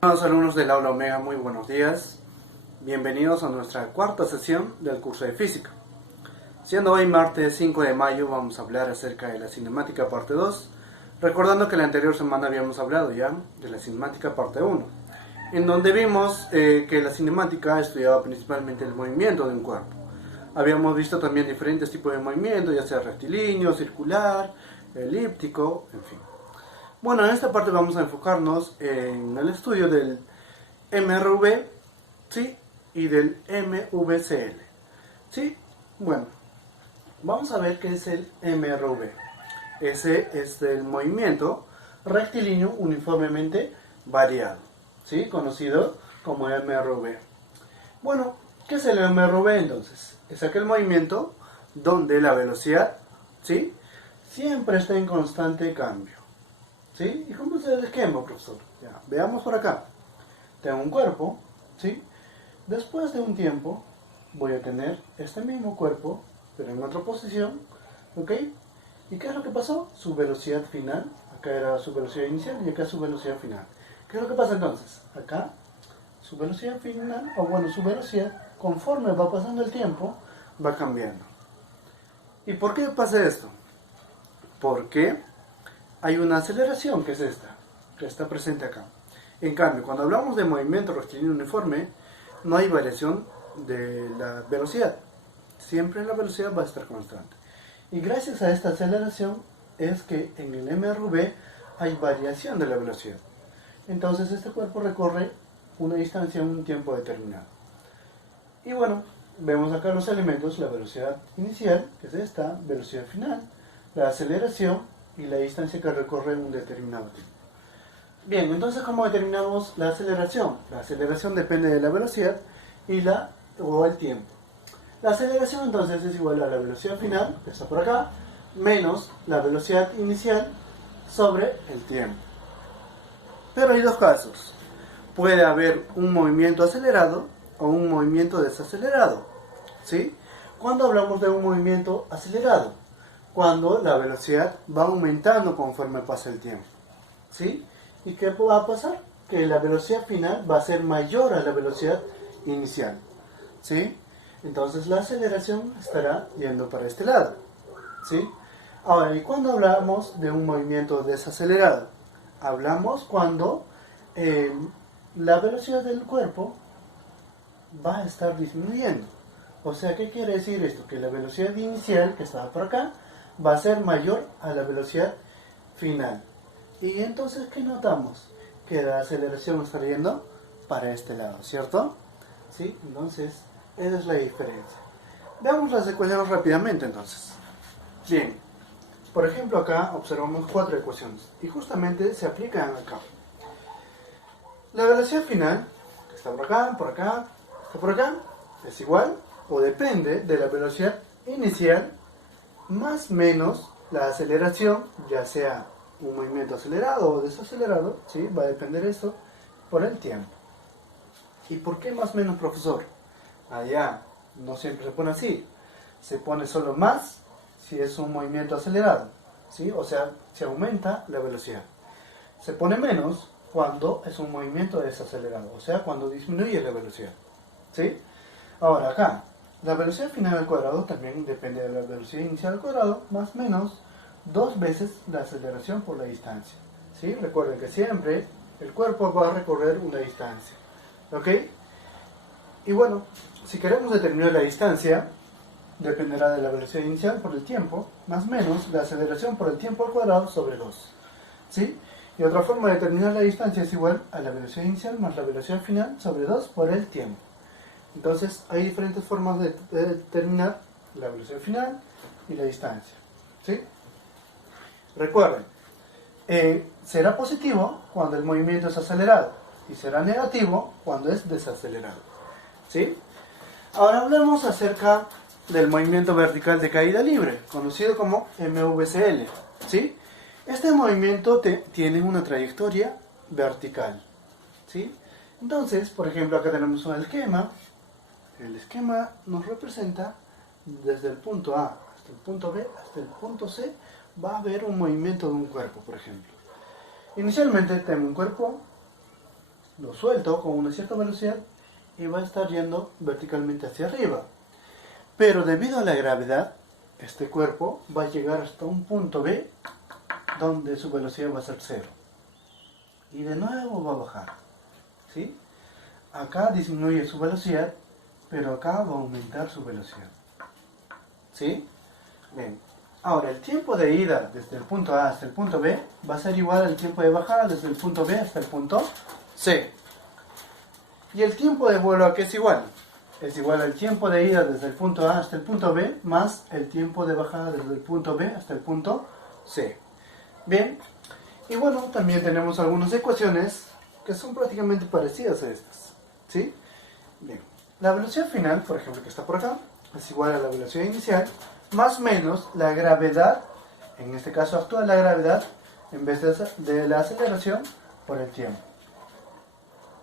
Buenos alumnos del aula Omega, muy buenos días. Bienvenidos a nuestra cuarta sesión del curso de física. Siendo hoy martes 5 de mayo, vamos a hablar acerca de la cinemática parte 2, recordando que la anterior semana habíamos hablado ya de la cinemática parte 1, en donde vimos que la cinemática estudiaba principalmente el movimiento de un cuerpo. Habíamos visto también diferentes tipos de movimiento, ya sea rectilíneo, circular, elíptico, en fin. Bueno, en esta parte vamos a enfocarnos en el estudio del MRV, ¿sí? Y del MVCL, ¿sí? Bueno, vamos a ver qué es el MRV. Ese es el movimiento rectilíneo uniformemente variado, ¿sí? Conocido como MRV. Bueno, ¿qué es el MRV entonces? Es aquel movimiento donde la velocidad, ¿sí?, siempre está en constante cambio. ¿Sí? ¿Y cómo es el esquema, profesor? Ya, veamos por acá. Tengo un cuerpo, ¿sí? Después de un tiempo voy a tener este mismo cuerpo, pero en otra posición, ¿ok? ¿Y qué es lo que pasó? Su velocidad final, acá era su velocidad inicial y acá su velocidad final. ¿Qué es lo que pasa entonces? Acá, su velocidad final, o bueno, su velocidad, conforme va pasando el tiempo, va cambiando. ¿Y por qué pasa esto? Porque hay una aceleración, que es esta, que está presente acá. En cambio, cuando hablamos de movimiento rectilíneo uniforme, no hay variación de la velocidad. Siempre la velocidad va a estar constante. Y gracias a esta aceleración es que en el MRV hay variación de la velocidad. Entonces este cuerpo recorre una distancia en un tiempo determinado. Y bueno, vemos acá los elementos, la velocidad inicial, que es esta, velocidad final, la aceleración, y la distancia que recorre un determinado tiempo. Bien, entonces ¿cómo determinamos la aceleración? La aceleración depende de la velocidad o el tiempo. La aceleración entonces es igual a la velocidad final, que está por acá, menos la velocidad inicial sobre el tiempo. Pero hay dos casos. Puede haber un movimiento acelerado o un movimiento desacelerado, ¿sí? ¿Cuándo hablamos de un movimiento acelerado? Cuando la velocidad va aumentando conforme pasa el tiempo, ¿sí? ¿Y qué va a pasar? Que la velocidad final va a ser mayor a la velocidad inicial, ¿sí? Entonces la aceleración estará yendo para este lado, ¿sí? Ahora, ¿y cuándo hablamos de un movimiento desacelerado? Hablamos cuando la velocidad del cuerpo va a estar disminuyendo. O sea, ¿qué quiere decir esto? Que la velocidad inicial, que estaba por acá, va a ser mayor a la velocidad final. Y entonces, ¿qué notamos? Que la aceleración está yendo para este lado, ¿cierto? ¿Sí? Entonces, esa es la diferencia. Veamos las ecuaciones rápidamente entonces. Bien, por ejemplo acá observamos 4 ecuaciones y justamente se aplican acá. La velocidad final, que está por acá, está por acá, es igual o depende de la velocidad inicial más menos la aceleración, ya sea un movimiento acelerado o desacelerado, ¿sí? Va a depender esto por el tiempo. ¿Y por qué más menos, profesor? Allá no siempre se pone así, se pone solo más si es un movimiento acelerado, ¿sí? O sea, se aumenta la velocidad. Se pone menos cuando es un movimiento desacelerado, o sea, cuando disminuye la velocidad, ¿sí? Ahora acá, la velocidad final al cuadrado también depende de la velocidad inicial al cuadrado, más o menos 2 veces la aceleración por la distancia, ¿sí? Recuerden que siempre el cuerpo va a recorrer una distancia, ¿ok? Y bueno, si queremos determinar la distancia, dependerá de la velocidad inicial por el tiempo, más o menos la aceleración por el tiempo al cuadrado sobre 2, ¿sí? Y otra forma de determinar la distancia es igual a la velocidad inicial más la velocidad final sobre 2 por el tiempo. Entonces hay diferentes formas de determinar la velocidad final y la distancia, ¿sí? Recuerden, será positivo cuando el movimiento es acelerado y será negativo cuando es desacelerado, ¿sí? Ahora hablemos acerca del movimiento vertical de caída libre, conocido como MVCL, ¿sí? Este movimiento tiene una trayectoria vertical, ¿sí? Entonces, por ejemplo, acá tenemos un esquema. El esquema nos representa desde el punto A hasta el punto B, hasta el punto C, va a haber un movimiento de un cuerpo, por ejemplo. Inicialmente tengo un cuerpo lo suelto con una cierta velocidad y va a estar yendo verticalmente hacia arriba. Pero debido a la gravedad, este cuerpo va a llegar hasta un punto B donde su velocidad va a ser cero. Y de nuevo va a bajar. ¿Sí? Acá disminuye su velocidad, pero acá va a aumentar su velocidad. ¿Sí? Bien. Ahora, el tiempo de ida desde el punto A hasta el punto B va a ser igual al tiempo de bajada desde el punto B hasta el punto C. ¿Y el tiempo de vuelo a qué es igual? Es igual al tiempo de ida desde el punto A hasta el punto B más el tiempo de bajada desde el punto B hasta el punto C. Bien. Y bueno, también tenemos algunas ecuaciones que son prácticamente parecidas a estas. ¿Sí? Bien. La velocidad final, por ejemplo, que está por acá, es igual a la velocidad inicial más menos la gravedad, en este caso actúa la gravedad en vez de la aceleración por el tiempo.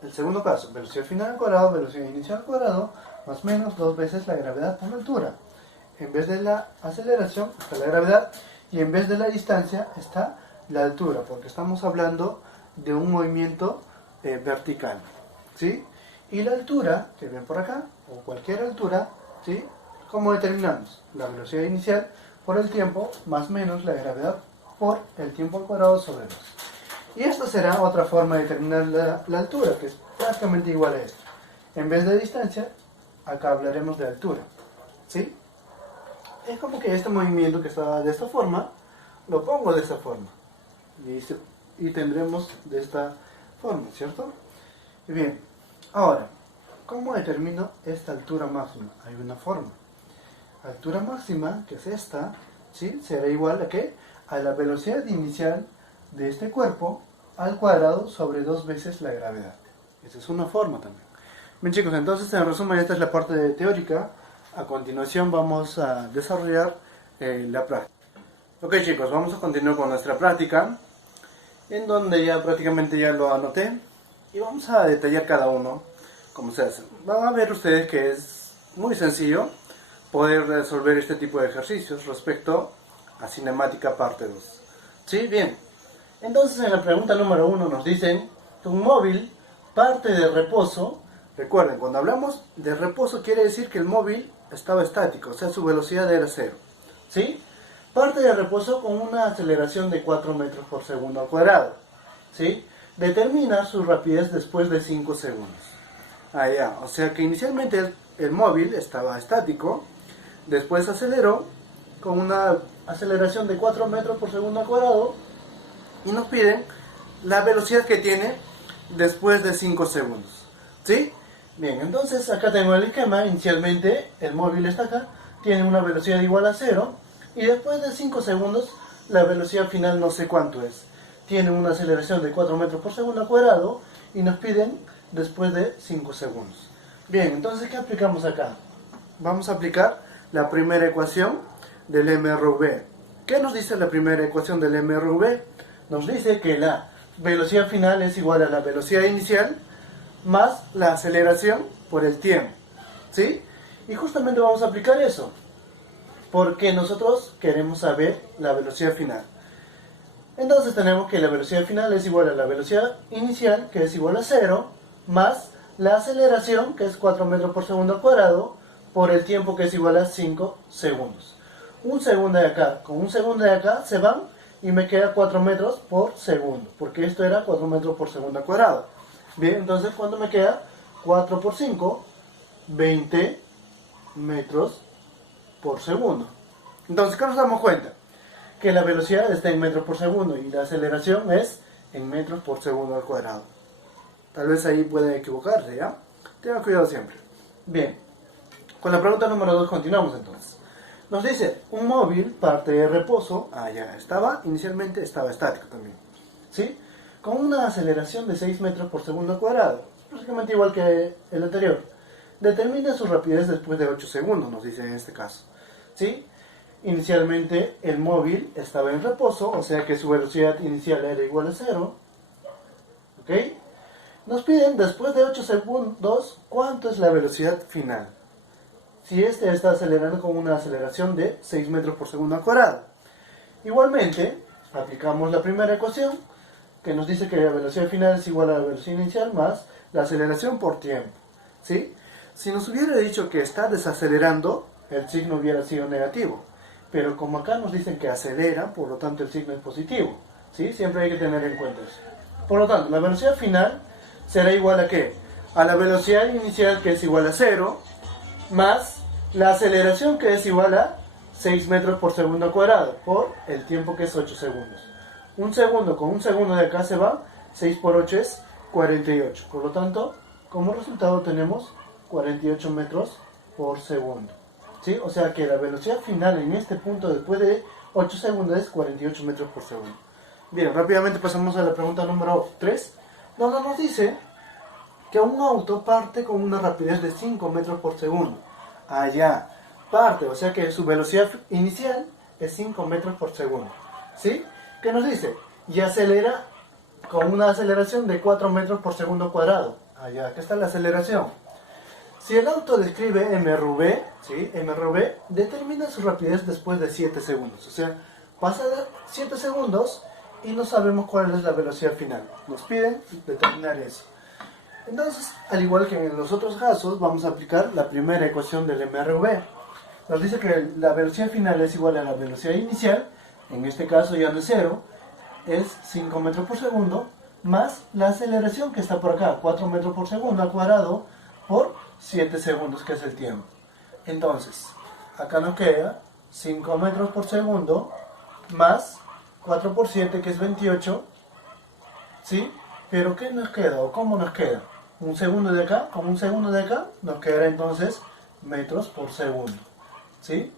El segundo caso, velocidad final al cuadrado, velocidad inicial al cuadrado, más menos 2 veces la gravedad por la altura. En vez de la aceleración está la gravedad y en vez de la distancia está la altura, porque estamos hablando de un movimiento vertical. ¿Sí? Y la altura, que ven por acá, o cualquier altura, ¿sí? ¿Cómo determinamos? La velocidad inicial por el tiempo más menos la gravedad por el tiempo al cuadrado sobre 2. Y esta será otra forma de determinar la altura, que es prácticamente igual a esto. En vez de distancia, acá hablaremos de altura. ¿Sí? Es como que este movimiento que está de esta forma, lo pongo de esta forma. Y tendremos de esta forma, ¿cierto? Y bien, ahora, ¿cómo determino esta altura máxima? Hay una forma. Altura máxima, que es esta, ¿sí? Será igual a ¿qué? A la velocidad inicial de este cuerpo al cuadrado sobre 2 veces la gravedad. Esa es una forma también. Bien chicos, entonces en resumen esta es la parte teórica. A continuación vamos a desarrollar la práctica. Ok chicos, vamos a continuar con nuestra práctica, en donde ya prácticamente ya lo anoté y vamos a detallar cada uno cómo se hace. Van a ver ustedes que es muy sencillo poder resolver este tipo de ejercicios respecto a cinemática parte 2. ¿Sí? Bien. Entonces en la pregunta número 1 nos dicen que un móvil parte de reposo. Recuerden, cuando hablamos de reposo quiere decir que el móvil estaba estático, o sea su velocidad era cero. ¿Sí? Parte de reposo con una aceleración de 4 metros por segundo al cuadrado. ¿Sí? Determina su rapidez después de 5 segundos. Ah, ya. O sea que inicialmente el móvil estaba estático. Después aceleró con una aceleración de 4 metros por segundo al cuadrado y nos piden la velocidad que tiene después de 5 segundos. ¿Sí? Bien, entonces acá tengo el esquema. Inicialmente el móvil está acá, tiene una velocidad igual a 0 y después de 5 segundos la velocidad final no sé cuánto es. Tiene una aceleración de 4 metros por segundo al cuadrado y nos piden después de 5 segundos. Bien, entonces ¿qué aplicamos acá? Vamos a aplicar la primera ecuación del MRV. ¿Qué nos dice la primera ecuación del MRV? Nos dice que la velocidad final es igual a la velocidad inicial más la aceleración por el tiempo. ¿Sí? Y justamente vamos a aplicar eso, porque nosotros queremos saber la velocidad final. Entonces tenemos que la velocidad final es igual a la velocidad inicial, que es igual a 0, más la aceleración, que es 4 metros por segundo al cuadrado, por el tiempo que es igual a 5 segundos. Un segundo de acá con un segundo de acá se van y me queda 4 metros por segundo, porque esto era 4 metros por segundo al cuadrado. Bien, entonces ¿cuánto me queda? 4 por 5, 20 metros por segundo. Entonces, ¿qué nos damos cuenta? Que la velocidad está en metros por segundo y la aceleración es en metros por segundo al cuadrado. Tal vez ahí pueden equivocarse, ¿ya? Tengan cuidado siempre. Bien. Con la pregunta número 2 continuamos entonces. Nos dice, un móvil parte de reposo, inicialmente estaba estático también, ¿sí? Con una aceleración de 6 metros por segundo al cuadrado, prácticamente igual que el anterior. Determina su rapidez después de 8 segundos, nos dice en este caso, ¿sí? Inicialmente el móvil estaba en reposo, o sea que su velocidad inicial era igual a 0, ¿ok? Nos piden después de 8 segundos, ¿cuánto es la velocidad final? Si este está acelerando con una aceleración de 6 metros por segundo al cuadrado. Igualmente, aplicamos la primera ecuación que nos dice que la velocidad final es igual a la velocidad inicial más la aceleración por tiempo, ¿sí? Si nos hubiera dicho que está desacelerando, el signo hubiera sido negativo. Pero como acá nos dicen que acelera, por lo tanto el signo es positivo, ¿sí? Siempre hay que tener en cuenta eso. Por lo tanto, la velocidad final será igual a ¿qué? A la velocidad inicial, que es igual a 0, más la aceleración, que es igual a 6 metros por segundo cuadrado, por el tiempo, que es 8 segundos. Un segundo con un segundo de acá se va, 6 por 8 es 48. Por lo tanto, como resultado tenemos 48 metros por segundo, ¿sí? O sea que la velocidad final en este punto después de 8 segundos es 48 metros por segundo. Bien, rápidamente pasamos a la pregunta número 3, donde nos dice que un auto parte con una rapidez de 5 metros por segundo. Allá parte, o sea que su velocidad inicial es 5 metros por segundo, ¿sí? ¿Qué nos dice? Y acelera con una aceleración de 4 metros por segundo cuadrado. Allá, aquí está la aceleración. Si el auto describe mRV, ¿sí? mRV determina su rapidez después de 7 segundos. O sea, pasa de 7 segundos y no sabemos cuál es la velocidad final. Nos piden determinar eso. Entonces, al igual que en los otros casos, vamos a aplicar la primera ecuación del mRV. Nos dice que la velocidad final es igual a la velocidad inicial, en este caso ya no es 0, es 5 metros por segundo, más la aceleración que está por acá, 4 metros por segundo al cuadrado, por 7 segundos, que es el tiempo. Entonces, acá nos queda 5 metros por segundo, más 4 por 7, que es 28, ¿sí? Pero ¿qué nos queda o cómo nos queda? Un segundo de acá, con un segundo de acá, nos quedará entonces metros por segundo, ¿sí?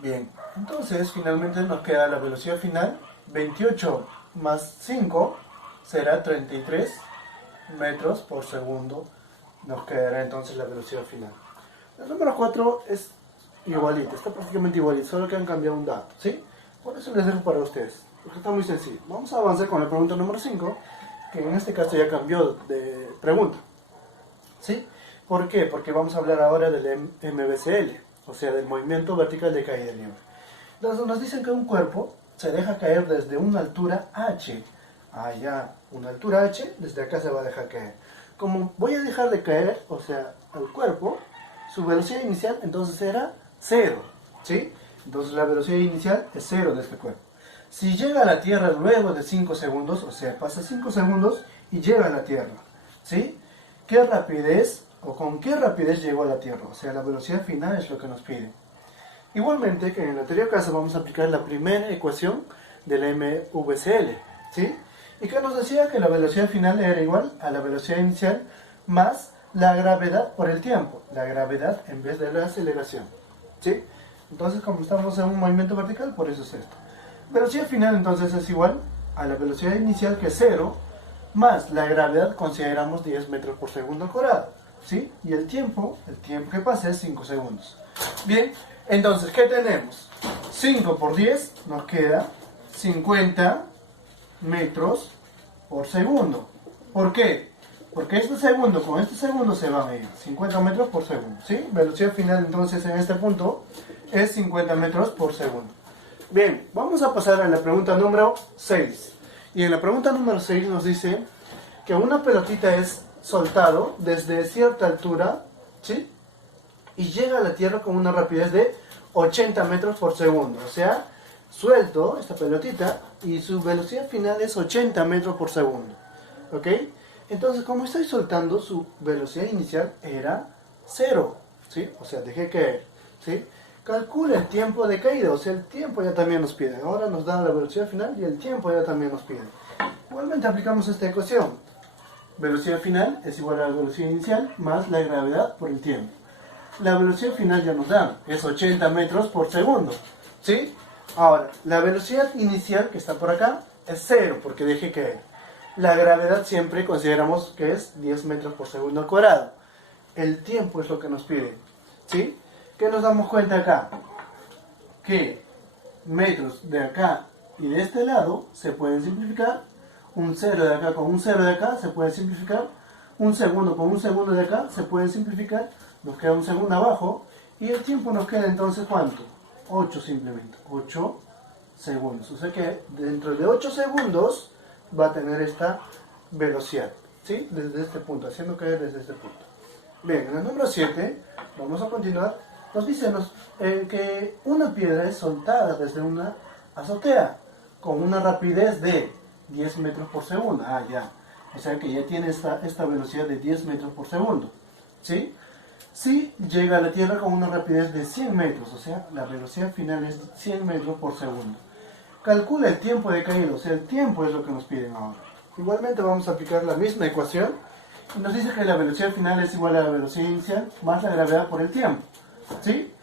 Bien, entonces finalmente nos queda la velocidad final, 28 más 5 será 33 metros por segundo, nos quedará entonces la velocidad final. El número 4 es igualito, está prácticamente igualito, solo que han cambiado un dato, ¿sí? Por eso les dejo para ustedes, porque está muy sencillo. Vamos a avanzar con la pregunta número 5, que en este caso ya cambió de pregunta, ¿sí? ¿Por qué? Porque vamos a hablar ahora del MVCL, o sea, del movimiento vertical de caída de nieve. Entonces nos dicen que un cuerpo se deja caer desde una altura h, allá, una altura h, desde acá se va a dejar caer. Como voy a dejar de caer, o sea, al cuerpo, su velocidad inicial entonces será 0, ¿sí? Entonces la velocidad inicial es 0 de este cuerpo. Si llega a la Tierra luego de 5 segundos, o sea, pasa 5 segundos y llega a la Tierra, ¿sí? ¿Qué rapidez o con qué rapidez llegó a la Tierra? O sea, la velocidad final es lo que nos piden. Igualmente que en el anterior caso vamos a aplicar la primera ecuación del MVCL, ¿sí? Y que nos decía que la velocidad final era igual a la velocidad inicial más la gravedad por el tiempo, la gravedad en vez de la aceleración, ¿sí? Entonces, como estamos en un movimiento vertical, por eso es esto. Velocidad final entonces es igual a la velocidad inicial, que es 0, más la gravedad, consideramos 10 metros por segundo al cuadrado, ¿sí? Y el tiempo que pasa es 5 segundos. Bien, entonces, ¿qué tenemos? 5 por 10 nos queda 50 metros por segundo. ¿Por qué? Porque este segundo con este segundo se van a ir 50 metros por segundo, ¿sí? Velocidad final entonces en este punto es 50 metros por segundo. Bien, vamos a pasar a la pregunta número 6. Y en la pregunta número 6 nos dice que una pelotita es soltado desde cierta altura, ¿sí? Y llega a la Tierra con una rapidez de 80 metros por segundo. O sea, suelto esta pelotita y su velocidad final es 80 metros por segundo, ¿ok? Entonces, como estoy soltando, su velocidad inicial era 0, ¿sí? O sea, dejé caer, ¿sí? Calcula el tiempo de caída, o sea, el tiempo ya también nos piden. Ahora nos dan la velocidad final y el tiempo ya también nos piden. Igualmente aplicamos esta ecuación. Velocidad final es igual a la velocidad inicial más la gravedad por el tiempo. La velocidad final ya nos dan, es 80 metros por segundo, ¿sí? Ahora, la velocidad inicial que está por acá es 0 porque dejé caer. La gravedad siempre consideramos que es 10 metros por segundo al cuadrado. El tiempo es lo que nos piden, ¿sí? ¿Qué nos damos cuenta acá? Que metros de acá y de este lado se pueden simplificar. Un 0 de acá con un 0 de acá se puede simplificar. Un segundo con un segundo de acá se puede simplificar. Nos queda un segundo abajo. Y el tiempo nos queda entonces ¿cuánto? 8 simplemente. 8 segundos. O sea que dentro de 8 segundos va a tener esta velocidad, ¿sí? Desde este punto, haciendo caer desde este punto. Bien, en el número 7, vamos a continuar, nos dice que una piedra es soltada desde una azotea con una rapidez de 10 metros por segundo. Ah, ya. O sea que ya tiene esta velocidad de 10 metros por segundo, ¿sí? Si llega a la Tierra con una rapidez de 100 metros, o sea, la velocidad final es 100 metros por segundo. Calcula el tiempo de caída, o sea, el tiempo es lo que nos piden ahora. Igualmente vamos a aplicar la misma ecuación y nos dice que la velocidad final es igual a la velocidad inicial más la gravedad por el tiempo, ¿sí?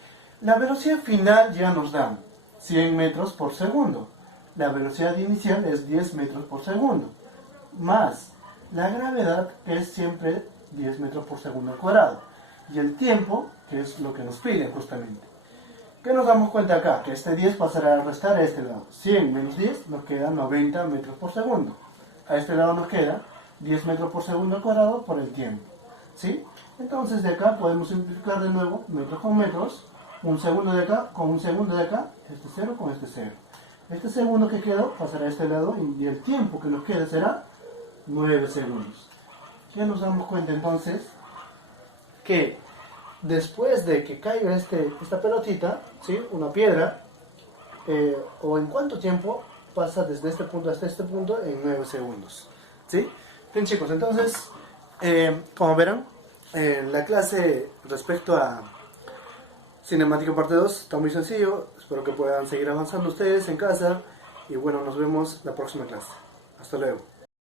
La velocidad final ya nos da 100 metros por segundo. La velocidad inicial es 10 metros por segundo, más la gravedad, que es siempre 10 metros por segundo al cuadrado, y el tiempo, que es lo que nos piden justamente. ¿Qué nos damos cuenta acá? Que este 10 pasará a restar a este lado. 100 menos 10 nos queda 90 metros por segundo. A este lado nos queda 10 metros por segundo al cuadrado por el tiempo, ¿sí? Entonces de acá podemos simplificar de nuevo metros con metros, un segundo de acá con un segundo de acá, este 0 con este 0. Este segundo que quedó pasará a este lado y el tiempo que nos queda será 9 segundos. Ya nos damos cuenta entonces que después de que caiga esta pelotita, ¿sí? Una piedra, o en cuánto tiempo pasa desde este punto hasta este punto en 9 segundos, ¿sí? Bien chicos, entonces, como verán, la clase respecto a cinemática parte 2 está muy sencillo. Espero que puedan seguir avanzando ustedes en casa y bueno, nos vemos la próxima clase. Hasta luego.